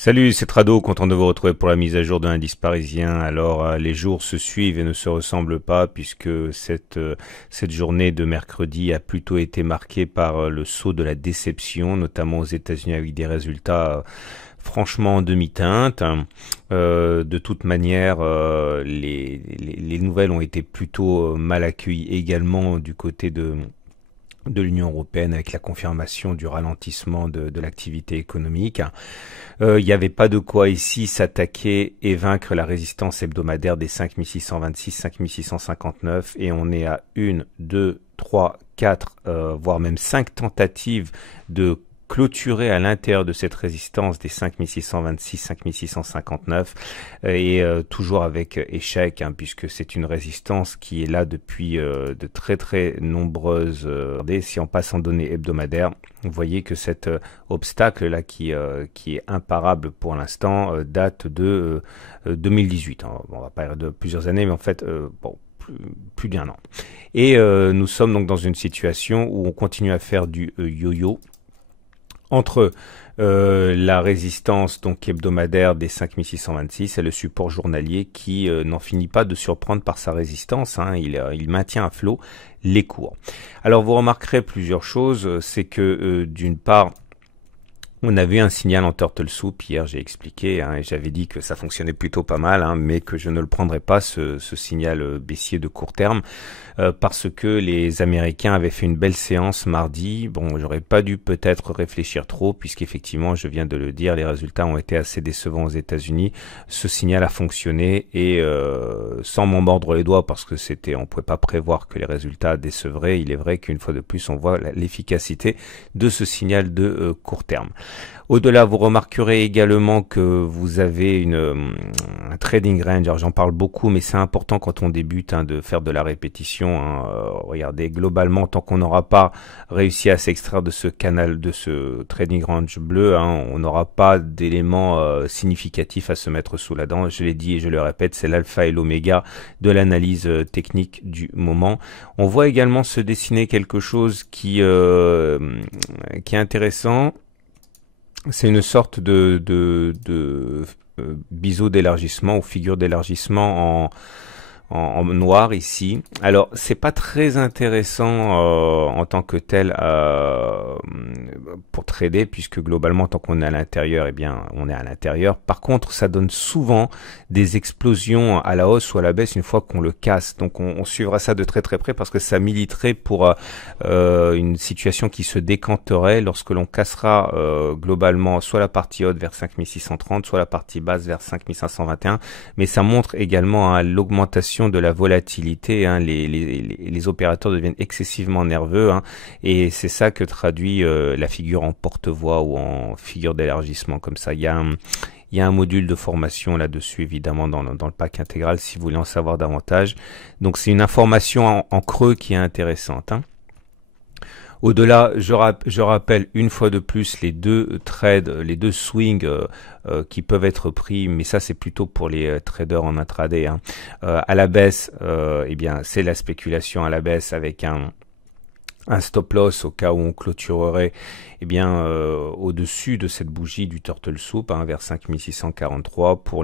Salut, c'est Trado, content de vous retrouver pour la mise à jour de l'indice parisien. Alors, les jours se suivent et ne se ressemblent pas puisque cette journée de mercredi a plutôt été marquée par le saut de la déception, notamment aux États-Unis avec des résultats franchement en demi-teinte. De toute manière, les nouvelles ont été plutôt mal accueillies également du côté de l'Union européenne avec la confirmation du ralentissement de l'activité économique. Il n'y avait pas de quoi ici s'attaquer et vaincre la résistance hebdomadaire des 5626, 5659 et on est à 1, 2, 3, 4, voire même 5 tentatives de clôturer à l'intérieur de cette résistance des 5626, 5659 et toujours avec échec puisque c'est une résistance qui est là depuis de très très nombreuses si on passe en données hebdomadaires, vous voyez que cet obstacle là qui est imparable pour l'instant date de 2018. On va pas dire de plusieurs années mais en fait plus d'un an. Et nous sommes donc dans une situation où on continue à faire du yo-yo entre la résistance donc hebdomadaire des 5626 et le support journalier qui n'en finit pas de surprendre par sa résistance, il maintient à flot les cours. Alors vous remarquerez plusieurs choses, c'est que d'une part, on avait un signal en Turtle Soup, hier j'ai expliqué, et j'avais dit que ça fonctionnait plutôt pas mal, mais que je ne le prendrais pas ce signal baissier de court terme, parce que les Américains avaient fait une belle séance mardi. Bon, j'aurais pas dû peut-être réfléchir trop, puisqu'effectivement, je viens de le dire, les résultats ont été assez décevants aux États-Unis. Ce signal a fonctionné, et sans m'en mordre les doigts, parce que on pouvait pas prévoir que les résultats décevraient, il est vrai qu'une fois de plus, on voit l'efficacité de ce signal de court terme. Au-delà, vous remarquerez également que vous avez un trading range. Alors j'en parle beaucoup, mais c'est important quand on débute de faire de la répétition. Regardez, globalement, tant qu'on n'aura pas réussi à s'extraire de ce canal, de ce trading range bleu, on n'aura pas d'éléments significatifs à se mettre sous la dent. Je l'ai dit et je le répète, c'est l'alpha et l'oméga de l'analyse technique du moment. On voit également se dessiner quelque chose qui est intéressant. C'est une sorte de biseau d'élargissement ou figure d'élargissement en noir ici. Alors c'est pas très intéressant en tant que tel pour trader, puisque globalement tant qu'on est à l'intérieur, on est à l'intérieur. Par contre, ça donne souvent des explosions à la hausse ou à la baisse une fois qu'on le casse. Donc on suivra ça de très très près parce que ça militerait pour une situation qui se décanterait lorsque l'on cassera globalement soit la partie haute vers 5630, soit la partie basse vers 5521. Mais ça montre également l'augmentation de la volatilité, les opérateurs deviennent excessivement nerveux, et c'est ça que traduit la figure en porte-voix ou en figure d'élargissement comme ça. Il y a un module de formation là-dessus, évidemment, dans le pack intégral, si vous voulez en savoir davantage. Donc c'est une information en creux qui est intéressante. Au-delà, je rappelle une fois de plus les deux trades, les deux swings qui peuvent être pris, mais ça c'est plutôt pour les traders en intraday. À la baisse, c'est la spéculation à la baisse avec un stop loss au cas où on clôturerait au-dessus de cette bougie du Turtle Soup vers 5643 pour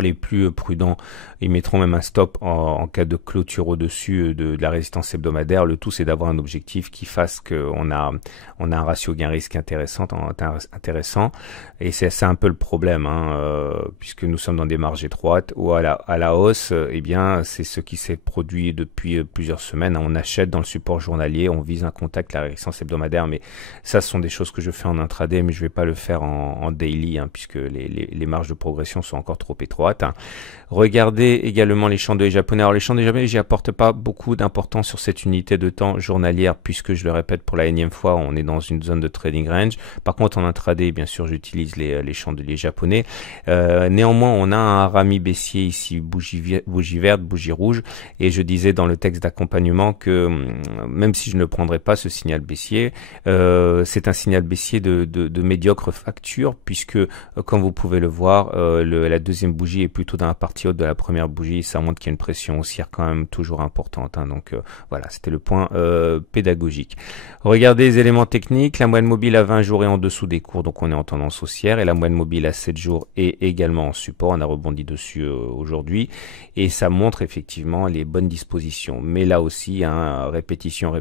les plus prudents, ils mettront même un stop en cas de clôture au-dessus de la résistance hebdomadaire. Le tout, c'est d'avoir un objectif qui fasse qu'on a un ratio gain-risque intéressant. Et c'est un peu le problème, puisque nous sommes dans des marges étroites ou à la hausse, c'est ce qui s'est produit depuis plusieurs semaines. On achète dans le support journalier, on vise un contact, la résistance hebdomadaire, mais ça, ce sont des choses que je fais en intraday, mais je vais pas le faire en daily, puisque les marges de progression sont encore trop étroites. Regardez également les chandeliers japonais. Alors les chandeliers japonais, j'y apporte pas beaucoup d'importance sur cette unité de temps journalière, puisque je le répète pour la énième fois, on est dans une zone de trading range. Par contre, en intraday, bien sûr, j'utilise les chandeliers japonais. Néanmoins, on a un harami baissier ici, bougie verte, bougie rouge, et je disais dans le texte d'accompagnement que même si je ne prendrais pas ce signal baissier, c'est un signal baissier de médiocre facture, puisque comme vous pouvez le voir, la deuxième bougie bougie est plutôt dans la partie haute de la première bougie, ça montre qu'il y a une pression haussière quand même toujours importante, hein. Donc voilà, c'était le point pédagogique. Regardez les éléments techniques, la moyenne mobile à 20 jours est en dessous des cours, donc on est en tendance haussière, et la moyenne mobile à 7 jours est également en support, on a rebondi dessus aujourd'hui, et ça montre effectivement les bonnes dispositions. Mais là aussi, hein, répétition,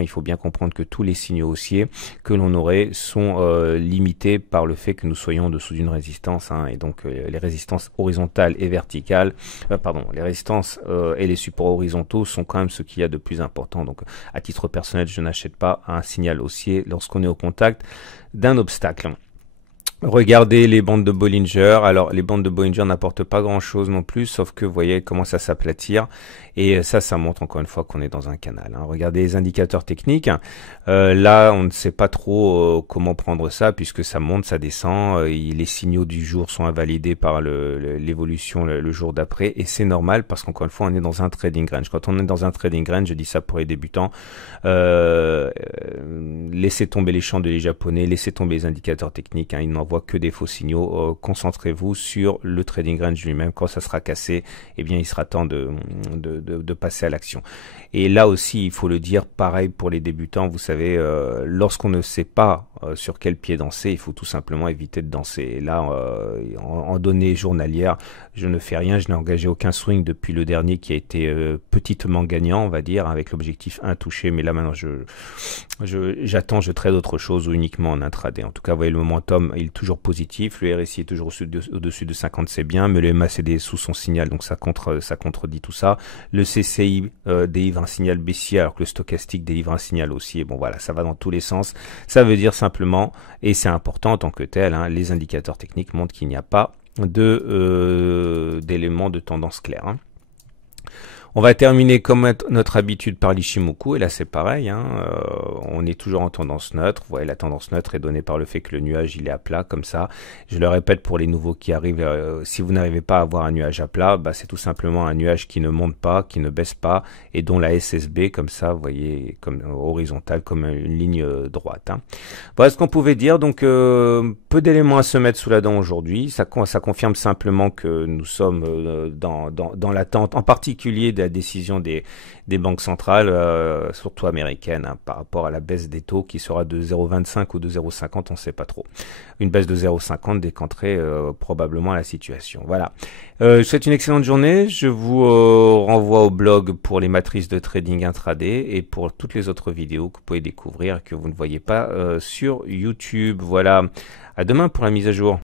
il faut bien comprendre que tous les signaux haussiers que l'on aurait sont limités par le fait que nous soyons en dessous d'une résistance, hein, et donc les résistances horizontales et verticales, les résistances et les supports horizontaux sont quand même ce qu'il y a de plus important. Donc à titre personnel, je n'achète pas un signal haussier lorsqu'on est au contact d'un obstacle. Regardez les bandes de Bollinger. Alors les bandes de Bollinger n'apportent pas grand chose non plus, sauf que vous voyez comment ça s'aplatir, et ça montre encore une fois qu'on est dans un canal, hein. Regardez les indicateurs techniques. Là on ne sait pas trop comment prendre ça, puisque ça monte, ça descend, les signaux du jour sont invalidés par l'évolution le jour d'après, et c'est normal parce qu'encore une fois on est dans un trading range. Quand on est dans un trading range, je dis ça pour les débutants, laissez tomber les chandeliers japonais, laissez tomber les indicateurs techniques, hein, ils n'envoient que des faux signaux. Concentrez-vous sur le trading range lui-même. Quand ça sera cassé, eh bien il sera temps de passer à l'action. Et là aussi, il faut le dire, pareil pour les débutants, vous savez, lorsqu'on ne sait pas sur quel pied danser, il faut tout simplement éviter de danser. Et là, en données journalières, je ne fais rien, je n'ai engagé aucun swing depuis le dernier qui a été petitement gagnant, on va dire, avec l'objectif intouché, mais là maintenant j'attends, je trade autre chose ou uniquement en intraday. En tout cas, vous voyez, le momentum il est toujours positif, le RSI est toujours au-dessus de 50, c'est bien, mais le MACD est sous son signal, donc ça contredit tout ça. Le CCI délivre un signal baissier alors que le stochastique délivre un signal haussier. Bon voilà, ça va dans tous les sens. Ça veut dire simplement, et c'est important en tant que tel, hein, les indicateurs techniques montrent qu'il n'y a pas d'éléments de tendance claire, hein. On va terminer comme notre habitude par l'Ichimoku, et là c'est pareil, hein, on est toujours en tendance neutre. Vous voyez, la tendance neutre est donnée par le fait que le nuage il est à plat comme ça. Je le répète pour les nouveaux qui arrivent, si vous n'arrivez pas à avoir un nuage à plat, c'est tout simplement un nuage qui ne monte pas, qui ne baisse pas, et dont la SSB comme ça, vous voyez, comme horizontale, comme une ligne droite, hein. Voilà ce qu'on pouvait dire. Donc peu d'éléments à se mettre sous la dent aujourd'hui. Ça confirme simplement que nous sommes dans l'attente, en particulier la décision des banques centrales, surtout américaines, hein, par rapport à la baisse des taux qui sera de 0,25 ou de 0,50, on ne sait pas trop. Une baisse de 0,50 décanterait probablement la situation. Voilà. Je vous souhaite une excellente journée. Je vous renvoie au blog pour les matrices de trading intraday et pour toutes les autres vidéos que vous pouvez découvrir que vous ne voyez pas sur YouTube. Voilà. À demain pour la mise à jour.